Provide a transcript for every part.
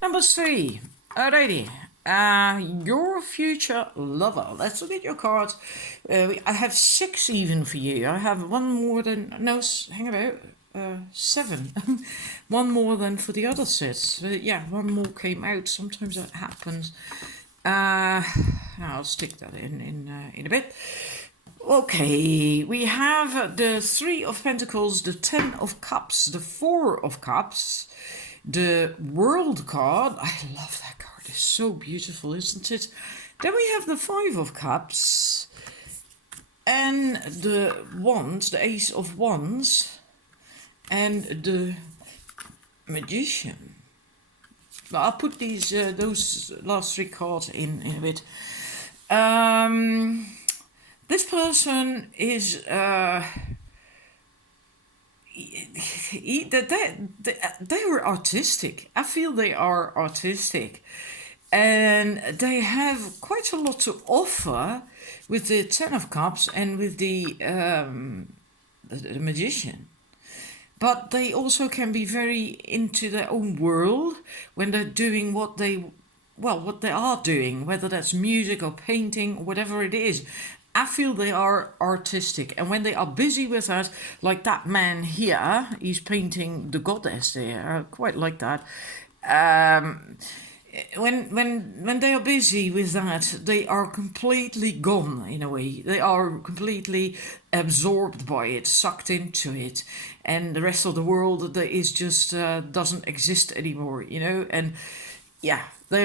Number three. Alrighty. Your future lover. Let's look at your cards. I have six even for you. I have one more than. No, hang about. Seven. One more than for the other sets. Yeah, one more came out. Sometimes that happens. I'll stick that in a bit. Okay, we have the Three of Pentacles, the Ten of Cups, the Four of Cups, the World card. I love that card. It's so beautiful, isn't it? Then we have the Five of Cups and the Wands, the Ace of Wands, and the Magician. I'll put these those last three cards in a bit. This person is they were artistic. I feel they are artistic, and they have quite a lot to offer with the Ten of Cups and with the Magician. But they also can be very into their own world when they're doing what they are doing, whether that's music or painting or whatever it is. I feel they are artistic, and when they are busy with that, like that man here, he's painting the goddess there. I quite like that. When they are busy with that, they are completely gone in a way. They are completely absorbed by it, sucked into it, and the rest of the world that is just doesn't exist anymore. And yeah, they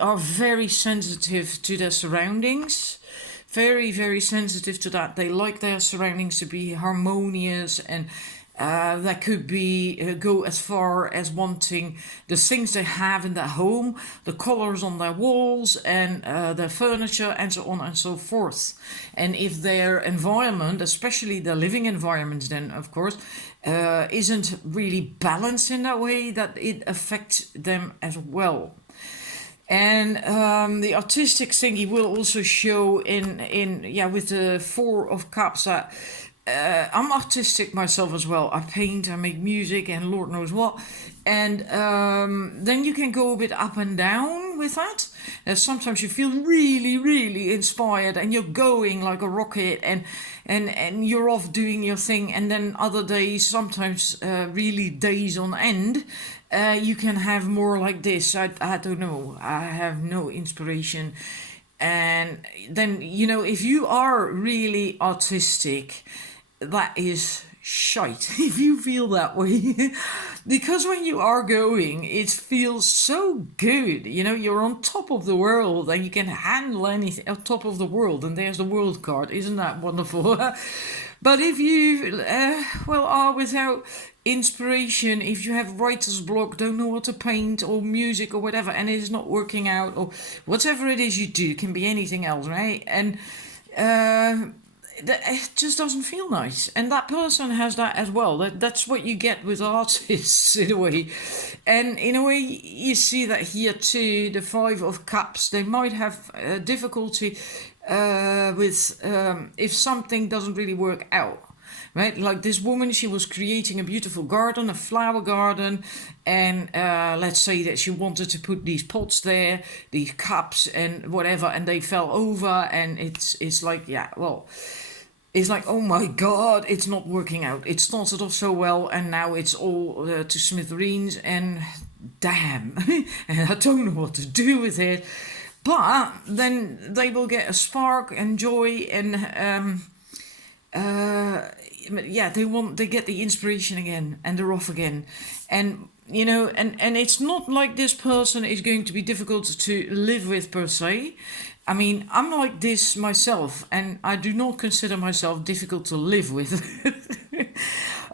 are very sensitive to their surroundings. Very, very sensitive to that. They like their surroundings to be harmonious, and that could be go as far as wanting the things they have in their home, the colors on their walls, and their furniture, and so on and so forth. And if their environment, especially their living environments, then of course, isn't really balanced in that way, that it affects them as well. And the artistic thingy will also show in with the Four of Cups that I'm artistic myself as well. I paint, I make music, and Lord knows what. And then you can go a bit up and down with that. Sometimes you feel really, really inspired, and you're going like a rocket, and you're off doing your thing. And then other days, sometimes really days on end, you can have more like this. I don't know. I have no inspiration. And then, if you are really artistic, that is shite if you feel that way. Because when you are going, it feels so good. You're on top of the world, and you can handle anything on top of the world. And there's the World card. Isn't that wonderful? But if you, are without inspiration, if you have writer's block, don't know what to paint or music or whatever, and it is not working out, or whatever it is you do, it can be anything else, right? And it just doesn't feel nice, and that person has that as well. That's what you get with artists in a way. And in a way, you see that here too. The Five of Cups, they might have difficulty with if something doesn't really work out. Right, like this woman, she was creating a beautiful garden, a flower garden, and let's say that she wanted to put these pots there, these cups and whatever, and they fell over, and it's like, it's like, oh my god, it's not working out. It started off so well, and now it's all to smithereens, and damn, and I don't know what to do with it. But then they will get a spark and joy, and they get the inspiration again, and they're off again. And and it's not like this person is going to be difficult to live with per se. I mean, I'm like this myself, and I do not consider myself difficult to live with.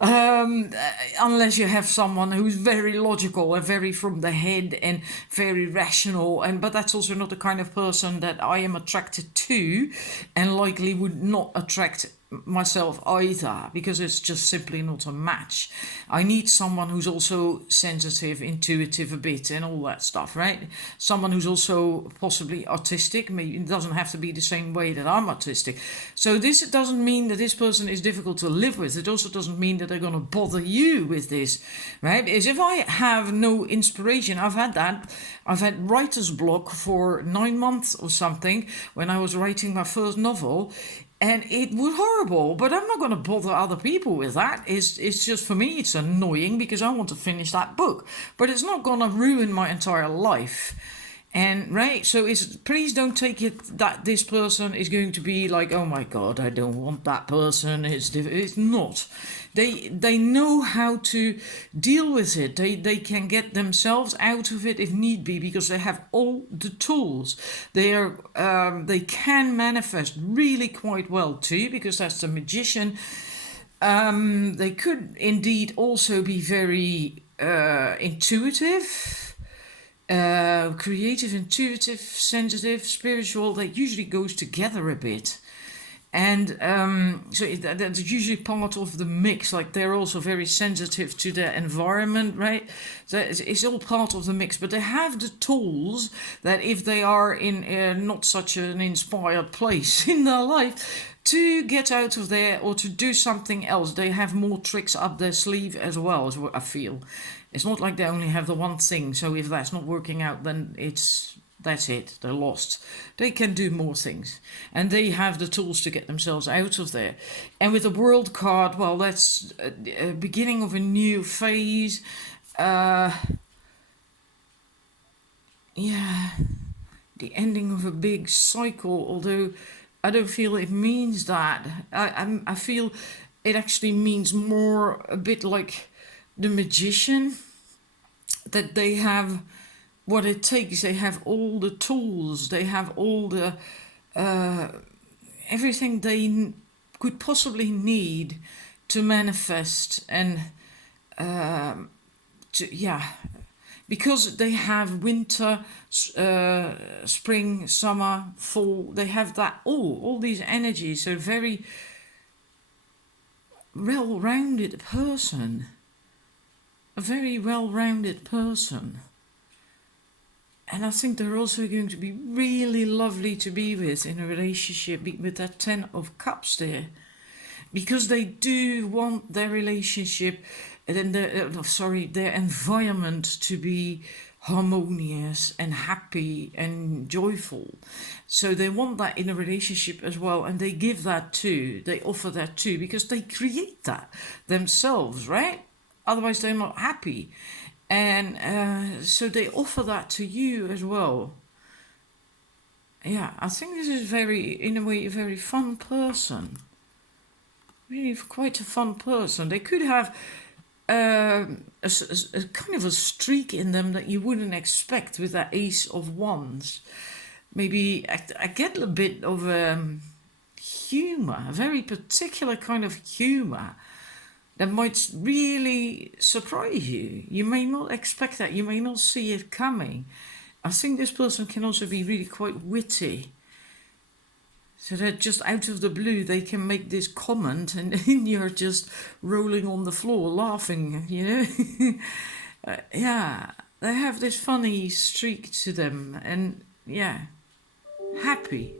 Unless you have someone who's very logical and very from the head and very rational, but that's also not the kind of person that I am attracted to, and likely would not attract myself either, because it's just simply not a match. I need someone who's also sensitive, intuitive a bit, and all that stuff, right? Someone who's also possibly artistic. Maybe it doesn't have to be the same way that I'm artistic. So this doesn't mean that this person is difficult to live with. It also doesn't mean that they're going to bother you with this, right? Because if I have no inspiration, I've had that. I've had writer's block for 9 months or something when I was writing my first novel. And it was horrible, but I'm not going to bother other people with that. It's just, for me, it's annoying because I want to finish that book. But it's not going to ruin my entire life. And, right, so please don't take it that this person is going to be like, oh my God, I don't want that person. It's not. They know how to deal with it. They can get themselves out of it if need be, because they have all the tools. They can manifest really quite well too, because that's the magician. They could indeed also be very intuitive. Creative, intuitive, sensitive, spiritual, that usually goes together a bit. And that's usually part of the mix. Like, they're also very sensitive to their environment, right? So it's all part of the mix. But they have the tools that if they are in not such an inspired place in their life, to get out of there or to do something else, they have more tricks up their sleeve as well, is what I feel. It's not like they only have the one thing. So if that's not working out, then that's it. They're lost. They can do more things. And they have the tools to get themselves out of there. And with the World card, well, that's a beginning of a new phase. The ending of a big cycle, although I don't feel it means that. I feel it actually means more a bit like the magician, that they have what it takes. They have all the tools. They have all the everything they could possibly need to manifest and because they have winter, spring, summer, fall. They have that all these energies. So very well-rounded person. A very well-rounded person. And I think they're also going to be really lovely to be with in a relationship with that 10 of Cups there. Because they do want their relationship and their environment to be harmonious and happy and joyful. So they want that in a relationship as well, and they give that too. They offer that too, because they create that themselves, right? Otherwise they're not happy. And so they offer that to you as well. Yeah, I think this is in a way, a very fun person. Really quite a fun person. They could have a kind of a streak in them that you wouldn't expect with that Ace of Wands. Maybe I get a bit of humour, a very particular kind of humour that might really surprise you. You may not expect that. You may not see it coming. I think this person can also be really quite witty. So that just out of the blue, they can make this comment and you're just rolling on the floor laughing, you know. Yeah, they have this funny streak to them. And yeah, happy.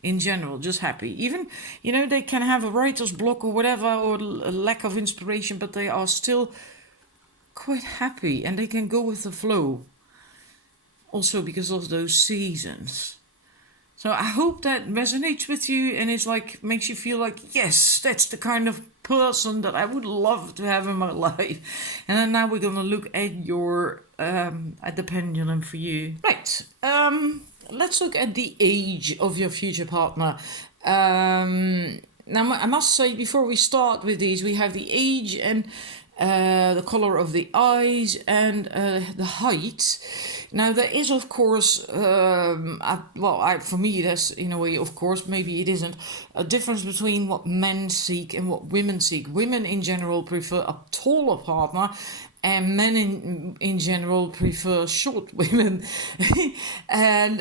In general, just happy. Even, you know, they can have a writer's block or whatever, or a lack of inspiration, but they are still quite happy and they can go with the flow. Also because of those seasons. So I hope that resonates with you and it's like, makes you feel like, yes, that's the kind of person that I would love to have in my life. And then now we're going to look at your, at the pendulum for you. Right. Let's look at the age of your future partner. Now, I must say, before we start with these, we have the age and the color of the eyes and the height. Now, there is, of course, for me, that's in a way, of course, maybe it isn't, a difference between what men seek and what women seek. Women in general prefer a taller partner, and men in general prefer short women. And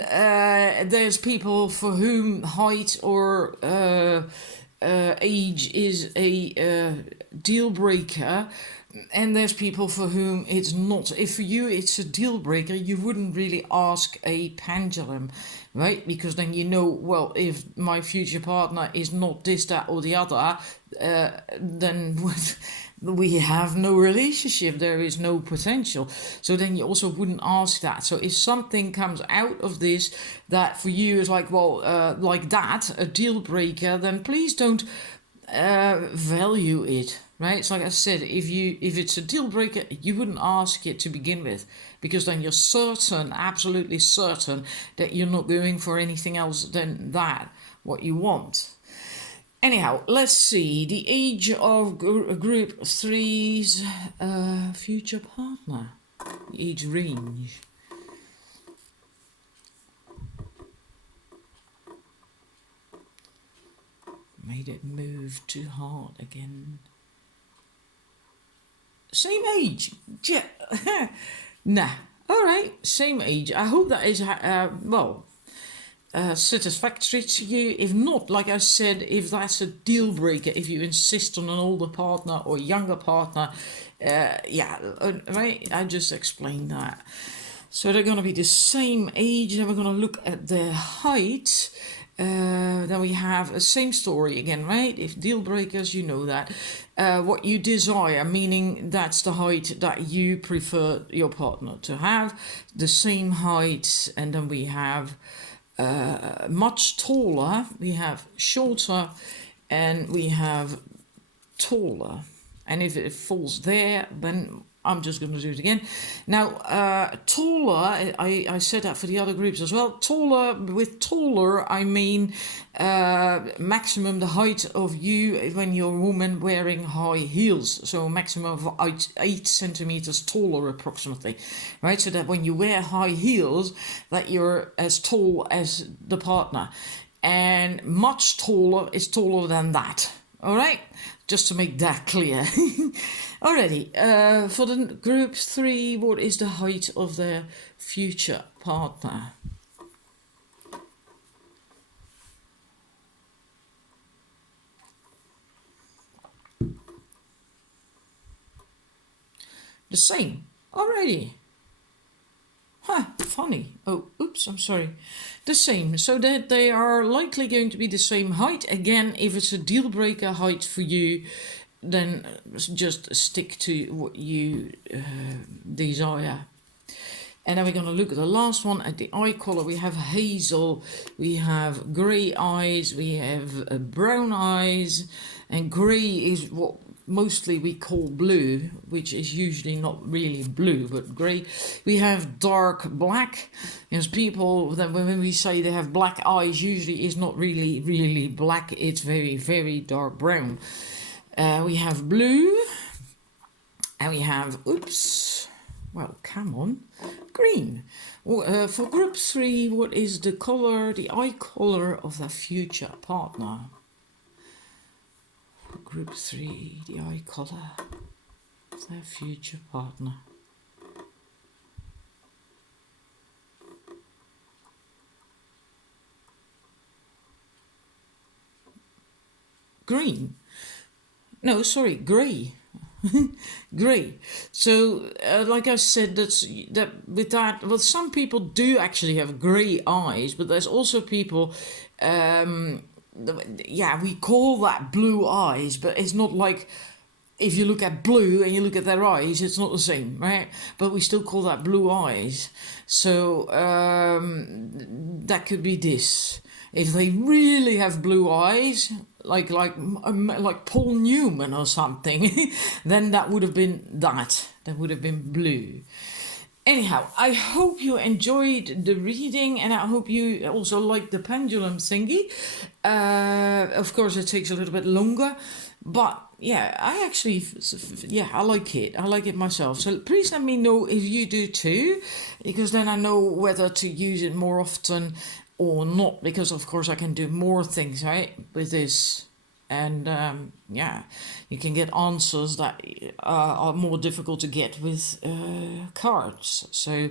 there's people for whom height or age is a deal breaker, and there's people for whom it's not. If for you it's a deal breaker, you wouldn't really ask a pendulum, right? Because then you know, well, if my future partner is not this, that, or the other, then we have no relationship, there is no potential. So then you also wouldn't ask that. So if something comes out of this that for you is like, well, like that, a deal breaker, then please don't value it, right? It's like I said, if it's a deal breaker, you wouldn't ask it to begin with, because then you're certain, absolutely certain, that you're not going for anything else than that, what you want. Anyhow, let's see. The age of group 3's future partner. The age range. Made it move too hard again. Same age. Yeah. Nah. Alright, same age. I hope that is, satisfactory to you. If not, like I said, if that's a deal breaker, if you insist on an older partner or younger partner, right, I just explained that. So they're going to be the same age, and we're going to look at their height. Then we have a same story again, right? If deal breakers, you know that. What you desire, meaning that's the height that you prefer your partner to have, the same height. And then we have much taller, we have shorter, and we have taller. And if it falls there, then I'm just going to do it again. Now, taller, I said that for the other groups as well. Taller, with taller, I mean maximum the height of you when you're a woman wearing high heels. So a maximum of 8 centimeters taller approximately, right? So that when you wear high heels, that you're as tall as the partner. And much taller is taller than that, all right? Just to make that clear. Alrighty, for the group 3, what is the height of their future partner? The same. Alrighty. Funny. Oh, oops, I'm sorry. The same. So that they are likely going to be the same height. Again, if it's a deal breaker height for you, then just stick to what you desire. And then we're going to look at the last one, at the eye color. We have hazel, we have grey eyes, we have brown eyes, and grey is what mostly we call blue, which is usually not really blue, but grey. We have dark black. There's people that when we say they have black eyes, usually is not really black, it's very dark brown. We have blue, and we have, come on, green. For group 3, what is the color, the eye color of the future partner? For group 3, the eye color of their future partner. Green. No, sorry, grey. Grey. So, like I said, well, some people do actually have grey eyes, but there's also people, we call that blue eyes, but it's not like if you look at blue and you look at their eyes, it's not the same, right? But we still call that blue eyes. So, that could be this. If they really have blue eyes, like Paul Newman or something, then that would have been that. That would have been blue. Anyhow, I hope you enjoyed the reading, and I hope you also liked the pendulum thingy. Of course, it takes a little bit longer, but yeah, I like it. I like it myself. So please let me know if you do too, because then I know whether to use it more often or not, because of course I can do more things, right, with this. And yeah, you can get answers that are more difficult to get with cards. So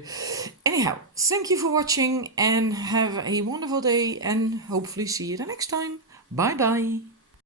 anyhow, thank you for watching and have a wonderful day, and hopefully see you the next time. Bye bye.